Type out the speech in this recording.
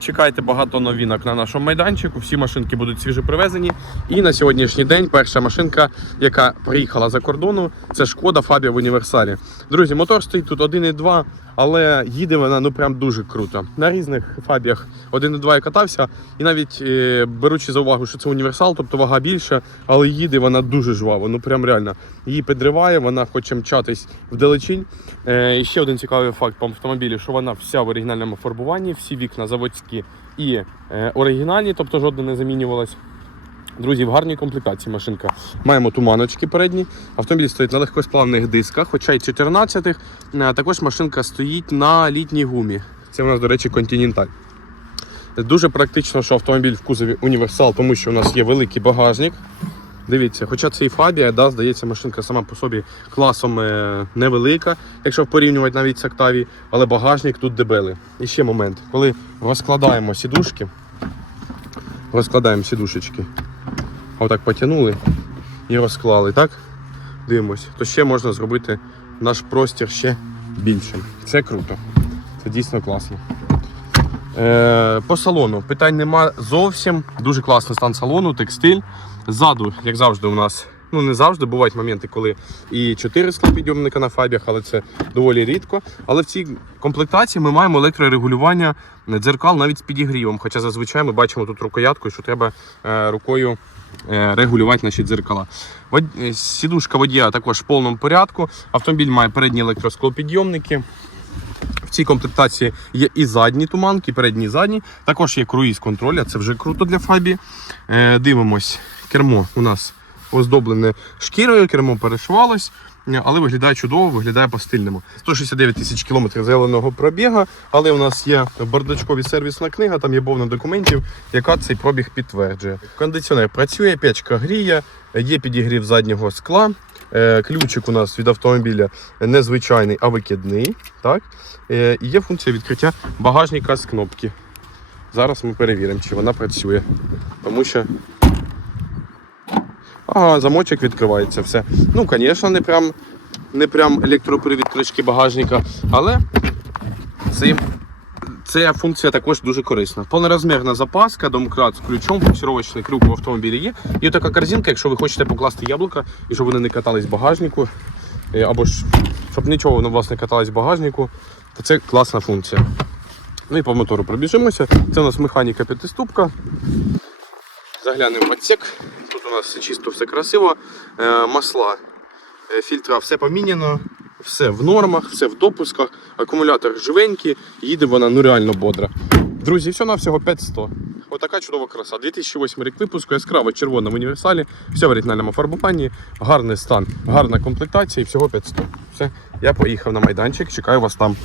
Чекайте багато новинок на нашому майданчику. Всі машинки будуть свіжо привезені. І на сьогоднішній день перша машинка, яка приїхала за кордону, це шкода Фабія в універсалі. Друзі, мотор стоїть тут 1.2, але їде вона ну прям дуже круто. На різних фабіях 1.2 я катався, і навіть е, беручи за увагу, що це універсал, тобто вага більша, але їде вона дуже жваво. Ну прям реально. Її підриває, вона хоче мчатись вдалечінь. Е, і ще один цікавий факт по автомобілі, що вона вся в оригінальному фарбуванні, всі вікна заводські і е, оригінальні, тобто жодна не замінювалась. Друзі, в гарній комплектації машинка. Маємо туманочки передні. Автомобіль стоїть на легкосплавних дисках, хоча й 14-х. Е, Також машинка стоїть на літній гумі. Це у нас, до речі, континенталь. Дуже практично, що автомобіль в кузові універсал, тому що у нас є великий багажник. Дивіться, хоча це і фабія, да, здається, машинка сама по собі класом е, невелика, якщо порівнювати навіть з Octavia, але багажник тут дебелий. І ще момент, коли розкладаємо сідушки, розкладаємо сідушечки, отак потягнули і розклали, так? Дивимось, то ще можна зробити наш простір ще більшим. Це круто. Це дійсно класно. Е, по салону питань нема зовсім. Дуже класний стан салону, текстиль. Ззаду, як завжди, у нас. Ну, не завжди, бувають моменти, коли і 4 склопідйомника на фабіях, але це доволі рідко. Але в цій комплектації ми маємо електрорегулювання дзеркал навіть з підігрівом. Хоча зазвичай ми бачимо тут рукоятку, що треба е, рукою е, регулювати наші дзеркала. Е, Сідушка водія також в повному порядку. Автомобіль має передні електросклопідйомники. В цій комплектації є і задні туманки, передні і задні. Також є круїз контроль, а це вже круто для фабі. Дивимось, кермо у нас оздоблене шкірою, кермо перешивалось, але виглядає чудово, виглядає по-стильному. 169 тисяч кілометрів заявленого пробігу, але у нас є бардачкові сервісна книга, там є повно документів, яка цей пробіг підтверджує. Кондиціонер працює, печка гріє, є підігрів заднього скла. Е, Ключик у нас від автомобіля не звичайний, а викидний. Так? Е, І є функція відкриття багажника з кнопки. Зараз ми перевіримо, чи вона працює. Тому що. Ага, замочок відкривається все. Ну, звісно, не прям, не прям електропривід кришки багажника, але це, ця функція також дуже корисна. Повнорозмірна запаска, домкрат з ключом, фіксировочний крюк в автомобілі є. І така корзинка, якщо ви хочете покласти яблука, і щоб вони не катались в багажнику, е, або ж щоб нічого воно власне каталось в багажнику, то це класна функція. Ну і по мотору пробіжимося. Це у нас механіка п'ятиступка. Заглянемо в отсек. Тут у нас все чисто, все красиво. Е, масла, е, фільтра, все поміняно, все в нормах, все в допусках. Акумулятор живенький, їде вона ну реально бодра. Друзі, все на всього 500. Отака чудова краса. 2008 рік випуску, яскрава червона в універсалі, все в оригінальному фарбуванні, гарний стан, гарна комплектація і всього 500. Все, я поїхав на майданчик, чекаю вас там.